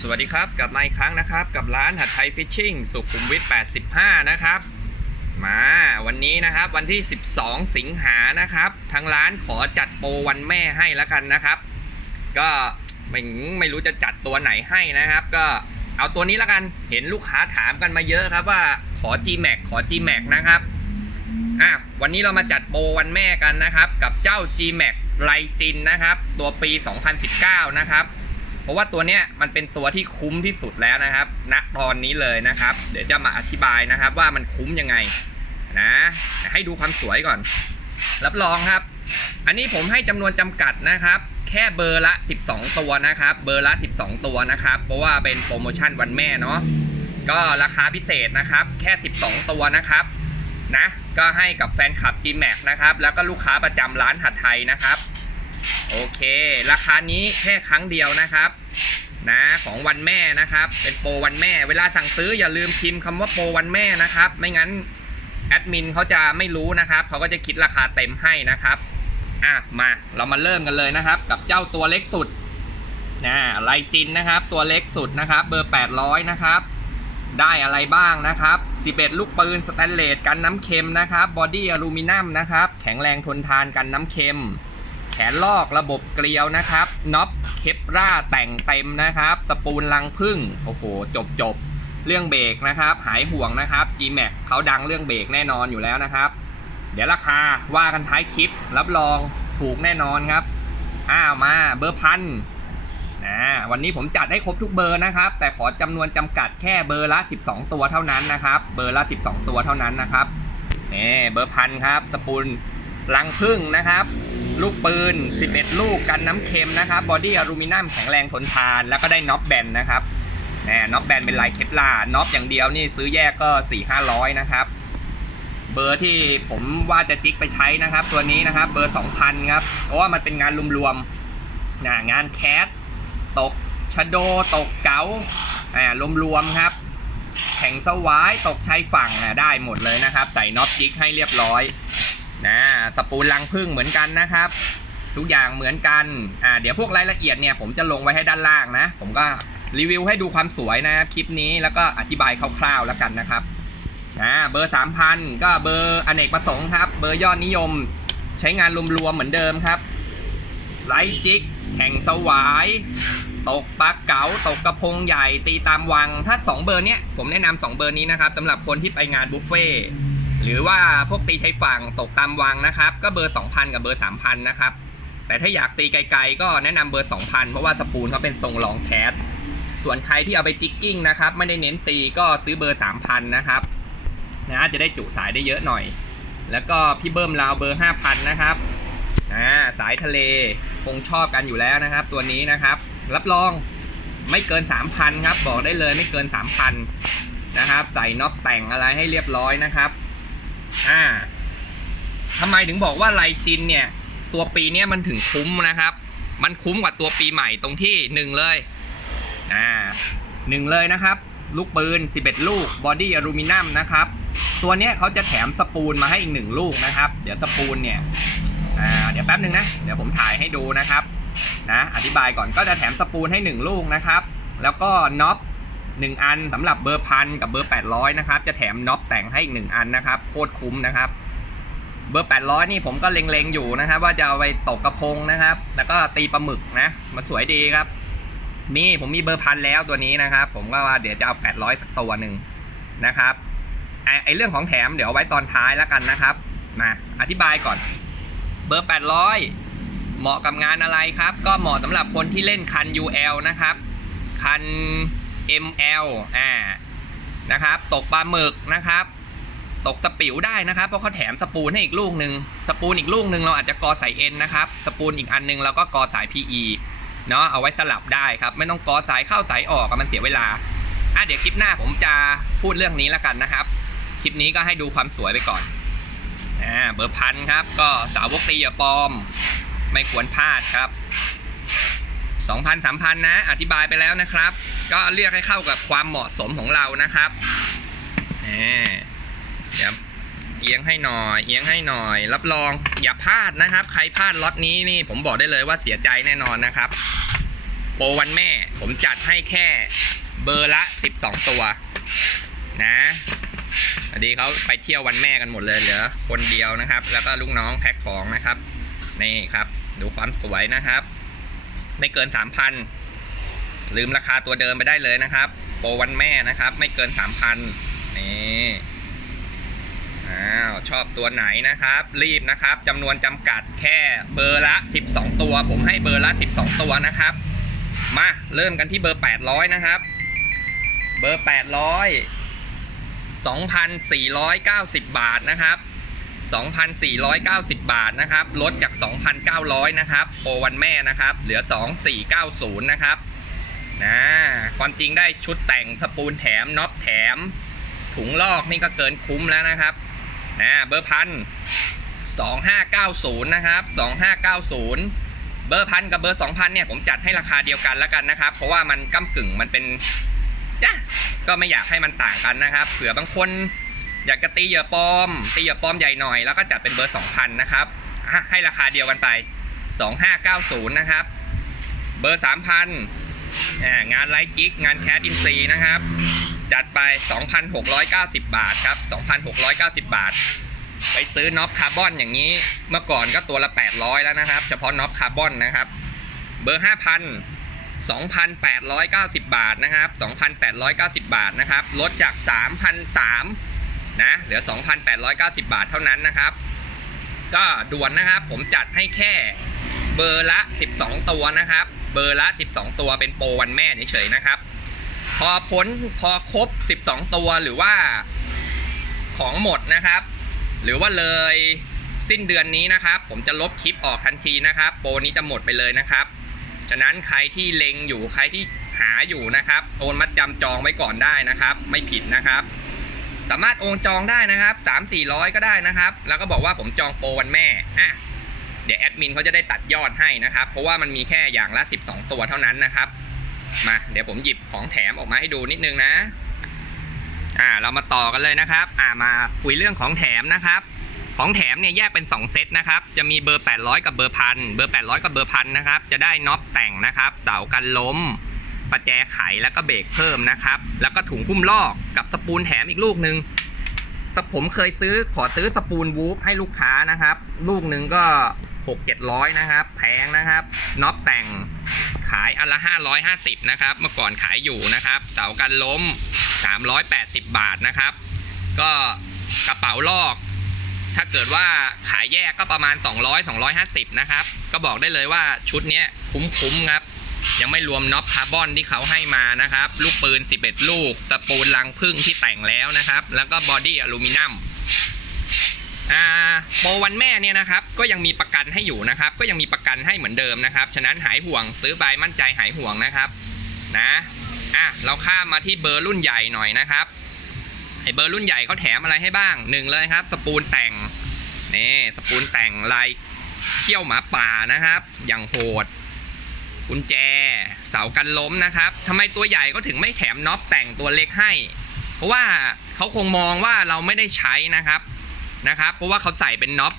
สวัสดีครับกลับมาอีกครั้งนะครับ กับร้านหัดไทยฟิชชิ่งสุขุมวิท85 นะครับ มาวันนี้นะครับวันที่ 12 สิงหานะครับ ทางร้านขอจัดโปรวันแม่ให้แล้วกันนะครับ ก็ไม่ไม่รู้จะจัดตัวไหนให้นะครับ ก็เอาตัวนี้แล้วกันเห็นลูกค้าถามกันมาเยอะครับว่าขอ G-Max ขอ G-Max นะครับอะวันนี้เรามาจัดโปรวันแม่กันนะครับ กับเจ้า G-Max ไลจินนะครับ ตัวปี 2019 นะครับ เพราะว่าตัวเนี้ยมันเป็นตัวที่คุ้มที่สุดแล้วนะครับณตอนนี้เลยนะครับ เดี๋ยวจะมาอธิบายนะครับ ว่ามันคุ้มยังไงนะให้ดูความสวยก่อน รับรองครับ อันนี้ผมให้จำนวนจำกัดนะครับ แค่เบอร์ละ 12 ตัวนะครับ เบอร์ละ 12 ตัวนะครับ เพราะว่าเป็นโปรโมชั่นวันแม่เนาะก็ราคาพิเศษนะครับ แค่ 12 ตัวนะครับนะก็ให้กับแฟนคลับ G-Max นะครับ แล้วก็ลูกค้าประจำร้านหัดไทยนะครับ โอเค ราคานี้แค่ครั้งเดียวนะครับ นะของวันแม่นะครับ เป็นโปรวันแม่ เวลาสั่งซื้ออย่าลืมพิมพ์คำว่าโปรวันแม่นะครับ ไม่งั้นแอดมินเขาจะไม่รู้นะครับเขาก็จะคิดราคาเต็มให้นะครับอะมาเรามาเริ่มกันเลยนะครับ กับเจ้าตัวเล็กสุดนะไลจินนะครับ ตัวเล็กสุดนะครับ เบอร์ 800 นะครับ ได้อะไรบ้างนะครับ 11 ลูกปืนสแตนเลสกันน้ำเค็มนะครับบอดี้อลูมิเนียมนะครับ แข็งแรงทนทานกันน้ำเค็ม แขนลอกระบบเกลียวนะครับน็อปเคปราแต่งเต็มนะครับ สปูนลังพึ่งโอ้โหจบจบเรื่องเบรกนะครับ หายห่วงนะครับ G-Max เขาดังเรื่องเบรกแน่นอนอยู่แล้วนะครับ เดี๋ยวราคาว่ากันท้ายคลิป รับรองถูกแน่นอนครับอ้าวมาเบอร์พันอ่าวันนี้ผมจัดให้ครบทุกเบอร์นะครับ แต่ขอจำนวนจำกัดแค่เบอร์ละ 12 ตัวเท่านั้นนะครับ เบอร์ละ 12 ตัวเท่านั้นนะครับนี่เบอร์พันครับ สปูน ลังพึ่งนะครับ ลูกปืน 11 ลูกกันน้ำเค็มนะครับบอดี้อลูมิเนียมแข็งแรงทนทาน แล้วก็ได้น็อปแบนนะครับแหมน็อปแบนเป็นลายเคปลาน็อปอย่างเดียวนี่ซื้อแยกก็ 4 5 0 0 นะครับ เบอร์ที่ผมว่าจะจิกไปใช้นะครับ ตัวนี้นะครับ เบอร์ 2,000 ครับ เพราะว่ามันเป็นงานรวมๆนะงานแคสตกชโดตกเก๋าอ่ารวมๆครับ แข่งสวายตกชายฝั่งอะได้หมดเลยนะครับ ใส่น็อปจิกให้เรียบร้อย นะสปูนลังพึ่งเหมือนกันนะครับ ทุกอย่างเหมือนกันอ่าเดี๋ยวพวกรายละเอียดเนี่ยผมจะลงไว้ให้ด้านล่างนะ ผมก็รีวิวให้ดูความสวยนะครับคลิปนี้แล้วก็อธิบายคร่าวๆแล้วกันนะครับนะเบอร์ 3,000 ก็เบอร์อเนกประสงค์ครับ เบอร์ยอดนิยม ใช้งานรวมๆเหมือนเดิมครับไลจิกแข่งสวาย ตกปลาเก๋าตกกระพงใหญ่ตีตามวังถ้า 2 เบอร์เนี้ยผมแนะนำส2เบอร์นี้นะครับสำหรับคนที่ไปงานบุฟเฟ่ หรือว่าพวกตีชายฝั่งตกตามวังนะครับ ก็เบอร์ 2,000 กับเบอร์ 3,000 นะครับ แต่ถ้าอยากตีไกลๆ ก็แนะนำเบอร์ 2,000 เพราะว่าสปูนเขาเป็นทรงลองแคสส่วนใครที่เอาไปจิกกิ้งนะครับ ไม่ได้เน้นตีก็ซื้อเบอร์ 3,000 นะครับนะจะได้จุสายได้เยอะหน่อย แล้วก็พี่เบิ้มลาวเบอร์ 5,000 นะครับอ่าสายทะเลคงชอบกันอยู่แล้วนะครับ ตัวนี้นะครับ รับรองไม่เกิน 3,000 ครับ บอกได้เลยไม่เกิน 3,000 นะครับ ใส่น็อปแต่งอะไรให้เรียบร้อยนะครับ อ่าทำไมถึงบอกว่าไลจินเนี่ย ตัวปีเนี้ยมันถึงคุ้มนะครับ มันคุ้มกว่าตัวปีใหม่ตรงที่หนึ่งเลยอ่าหนึ่งเลยนะครับ ลูกปืน 11 ลูกบอดี้อลูมิเนียมนะครับ ตัวเนี้ยเขาจะแถมสปูลมาให้อีกหนึ่งลูกนะครับ เดี๋ยวสปูลเนี่ยอ่าเดี๋ยวแป๊บหนึ่งนะ เดี๋ยวผมถ่ายให้ดูนะครับนะอธิบายก่อนก็จะแถมสปูลให้หนึ่งลูกนะครับ แล้วก็น็อป หนึ่งอันสำหรับเบอร์พันกับเบอร์ 800 นะครับ จะแถมน็อปแต่งให้อีกหนึ่งอันนะครับ โคตรคุ้มนะครับ เบอร์ 800 นี่ผมก็เล็งๆอยู่นะครับ ว่าจะเอาไปตกกระพงนะครับ แล้วก็ตีปลาหมึกนะมันสวยดีครับมีผมมีเบอร์พันแล้วตัวนี้นะครับ ผมก็ว่าเดี๋ยวจะเอา 800 สักตัวหนึ่งนะครับไอไอเรื่องของแถมเดี๋ยวไว้ตอนท้ายแล้วกันนะครับมาอธิบายก่อน เบอร์ 800 เหมาะกับงานอะไรครับ ก็เหมาะสำหรับคนที่เล่นคัน UL นะครับ คัน ML อ่านะครับ ตกปลาหมึกนะครับ ตกสปิวได้นะครับ เพราะเขาแถมสปูนให้อีกลูกหนึ่งสปูนอีกลูกหนึ่งเราอาจจะกอสายเอ็นนะครับ สปูนอีกอันหนึงเราก็กอสาย PE เนาะเอาไว้สลับได้ครับ ไม่ต้องกอสายเข้าสายออกมันเสียเวลาอะเดี๋ยวคลิปหน้าผมจะพูดเรื่องนี้แล้วกันนะครับ คลิปนี้ก็ให้ดูความสวยไปก่อนอ่าเบอร์พันครับ ก็สาวกตีอย่าปลอม ไม่ควรพลาดครับ 2,000 3,000 นะ อธิบายไปแล้วนะครับ ก็เลือกให้เข้ากับความเหมาะสมของเรานะครับเดี๋ยวเอียงให้หน่อย เอียงให้หน่อย รับรองอย่าพลาดนะครับ ใครพลาดล็อตนี้นี่ผมบอกได้เลยว่าเสียใจแน่นอนนะครับ โปรวันแม่ ผมจัดให้แค่เบอร์ละ 12 ตัว นะพอดีเขาไปเที่ยววันแม่กันหมดเลยเหลือคนเดียวนะครับ แล้วก็ลูกน้องแพ็คของนะครับ นี่ครับ ดูความสวยนะครับ ไม่เกิน 3,000 ลืมราคาตัวเดิมไปได้เลยนะครับ โปรวันแม่นะครับ ไม่เกิน 3,000 นี่อ้าวชอบตัวไหนนะครับ รีบนะครับจำนวนจำกัดแค่เบอร์ละ 12 ตัว ผมให้เบอร์ละ 12 ตัวนะครับ มาเริ่มกันที่เบอร์ 800 นะครับ เบอร์ 800 2,490 บาทนะครับ 2,490 บาทนะครับลดจาก 2,900 นะครับโปรวันแม่นะครับเหลือ 2,490 นะครับนะความจริงได้ชุดแต่งสปูนแถมน็อปแถม ถุงลอกนี่ก็เกินคุ้มแล้วนะครับนะเบอร์พัน2590 นะครับ 2590 เบอร์พันกับเบอร์ 2,000 เนี่ย ผมจัดให้ราคาเดียวกันแล้วกันนะครับ เพราะว่ามันก้ากึ่งมันเป็นจ้ะก็ไม่อยากให้มันต่างกันนะครับเผื่อบางคน อยากจะตีเหยื่อปลอม ตีเหยื่อปลอมใหญ่หน่อยแล้วก็จัดเป็นเบอร์ 2,000 นะครับให้ราคาเดียวกันไป 2590 นะครับ เบอร์ 3,000 งานไลท์กิกงานแคสอินซีนะครับ จัดไป 2,690 บาทครับ 2,690 บาท ไปซื้อน็อปคาร์บอนอย่างนี้เมื่อก่อนก็ตัวละ 800 แล้วนะครับ เฉพาะน็อปคาร์บอนนะครับ เบอร์ 5,000 2,890 บาทนะครับ 2,890 บาทนะครับ ลดจาก3,003 นะเหลือ 2,890 บาทเท่านั้นนะครับ ก็ด่วนนะครับ ผมจัดให้แค่เบอร์ละ 12 ตัวนะครับ เบอร์ละ 12 ตัวเป็นโปรวันแม่เฉยๆนะครับ พอพ้นพอครบ 12 ตัวหรือว่าของหมดนะครับ หรือว่าเลยสิ้นเดือนนี้นะครับ ผมจะลบคลิปออกทันทีนะครับ โปรนี้จะหมดไปเลยนะครับ ฉะนั้นใครที่เล็งอยู่ใครที่หาอยู่นะครับ โอนมัดจำจองไว้ก่อนได้นะครับ ไม่ผิดนะครับ สามารถโอนจองได้นะครับ3 4 0 0ก็ได้นะครับ แล้วก็บอกว่าผมจองโปรวันแม่อะเดี๋ยวแอดมินเขาจะได้ตัดยอดให้นะครับ เพราะว่ามันมีแค่อย่างละ 12 ตัวเท่านั้นนะครับ มาเดี๋ยวผมหยิบของแถมออกมาให้ดูนิดนึงนะ อ่า เรามาต่อกันเลยนะครับ อ่ามาคุยเรื่องของแถมนะครับ ของแถมเนี่ยแยกเป็น 2 เซตนะครับ จะมีเบอร์ 800 กับเบอร์พันเบอร์ 800 กับเบอร์พันนะครับ จะได้น็อปแต่งนะครับ เสากันล้ม ประแจไขแล้วก็เบรกเพิ่มนะครับ แล้วก็ถุงหุ้มลอกกับสปูนแถมอีกลูกหนึ่งแต่ผมเคยซื้อขอซื้อสปูนวูฟให้ลูกค้านะครับ ลูกหนึ่งก็6 700นะครับ แพงนะครับน็อปแต่งขายอันละ550นะครับ เมื่อก่อนขายอยู่นะครับ เสากันล้ม380บาทนะครับ ก็กระเป๋าลอก ถ้าเกิดว่าขายแยกก็ประมาณ200 250นะครับ ก็บอกได้เลยว่าชุดนี้คุ้มๆครับ ยังไม่รวมน็อปคาร์บอนที่เขาให้มานะครับ ลูกปืน 11 ลูก สปูนลังพึ่งที่แต่งแล้วนะครับ แล้วก็บอดี้อลูมิเนียมอ่าโปรวันแม่เนี่ยนะครับ ก็ยังมีประกันให้อยู่นะครับ ก็ยังมีประกันให้เหมือนเดิมนะครับ ฉะนั้นหายห่วงซื้อไปมั่นใจหายห่วงนะครับ นะอะเราข้ามมาที่เบอร์รุ่นใหญ่หน่อยนะครับไอเบอร์รุ่นใหญ่เขาแถมอะไรให้บ้างหนึ่งเลยครับ สปูนแต่งนี่สปูนแต่งลายเขี้ยวหมาป่านะครับ อย่างโหด กุญแจ เสากันล้มนะครับทำไมตัวใหญ่ก็ถึงไม่แถมน็อปแต่งตัวเล็กให้ เพราะว่าเขาคงมองว่าเราไม่ได้ใช้นะครับนะครับ เพราะว่าเขาใส่เป็นน็อป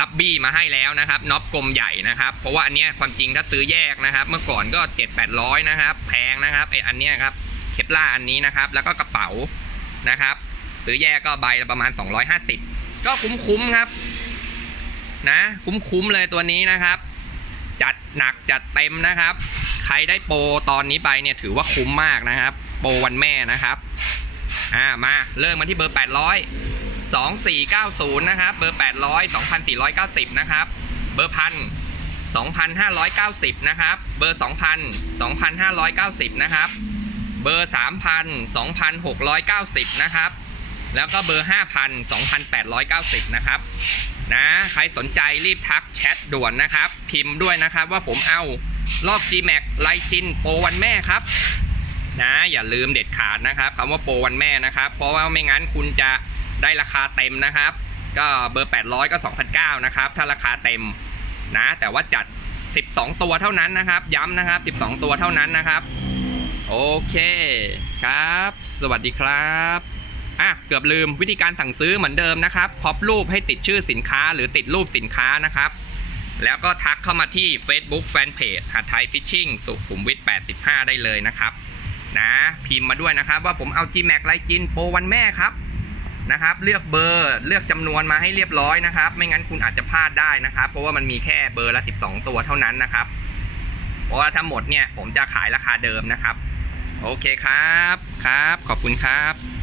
รับบี้มาให้แล้วนะครับน็อปกลมใหญ่นะครับ เพราะว่าอันเนี้ยความจริงถ้าซื้อแยกนะครับ เมื่อก่อนก็7 8 0 0นะครับ แพงนะครับไออันเนี้ยครับเคปล่าอันนี้นะครับ แล้วก็กระเป๋านะครับ ซื้อแยกก็ใบละประมาณ 250 ก็คุ้มๆครับ นะ คุ้มๆเลยตัวนี้นะครับ จัดหนักจัดเต็มนะครับ ใครได้โปรตอนนี้ไปเนี่ยถือว่าคุ้มมากนะครับ โปรวันแม่นะครับ อ่ามาเริ่มมาที่เบอร์ 800 2490 นะครับ เบอร์ 800 2490 นะครับ เบอร์พัน2,590 นะครับ เบอร์ 2,000 2,590 นะครับ เบอร์ 3,000 2,690 นะครับ แล้วก็เบอร์ 5,000 2,890 นะครับ นะ ใครสนใจรีบทักแชทด่วนนะครับ พิมพ์ด้วยนะครับว่าผมเอาลอก G-Max ไลจินโปรวันแม่ครับ นะอย่าลืมเด็ดขาดนะครับคำว่าโปรวันแม่นะครับ เพราะว่าไม่งั้นคุณจะได้ราคาเต็มนะครับ ก็เบอร์ 800 ก็ 2,009นะครับ ถ้าราคาเต็มนะ แต่ว่าจัด 12 ตัวเท่านั้นนะครับ ย้ำนะครับ 12 ตัวเท่านั้นนะครับ โอเคครับ สวัสดีครับ อะเกือบลืมวิธีการสั่งซื้อเหมือนเดิมนะครับพอปรูปให้ติดชื่อสินค้าหรือติดรูปสินค้านะครับ แล้วก็ทักเข้ามาที่ Facebook Fanpage หาดไทยฟิชชิ่งสุขุมวิท85 ได้เลยนะครับนะพิมพ์มาด้วยนะครับว่าผมเอา G-Max ไลจินโปรวันแม่ครับนะครับ เลือกเบอร์เลือกจำนวนมาให้เรียบร้อยนะครับ ไม่งั้นคุณอาจจะพลาดได้นะครับ เพราะว่ามันมีแค่เบอร์ละ 12 ตัวเท่านั้นนะครับ เพราะว่าทั้งหมดเนี่ยผมจะขายราคาเดิมนะครับ โอเคครับครับ ขอบคุณครับ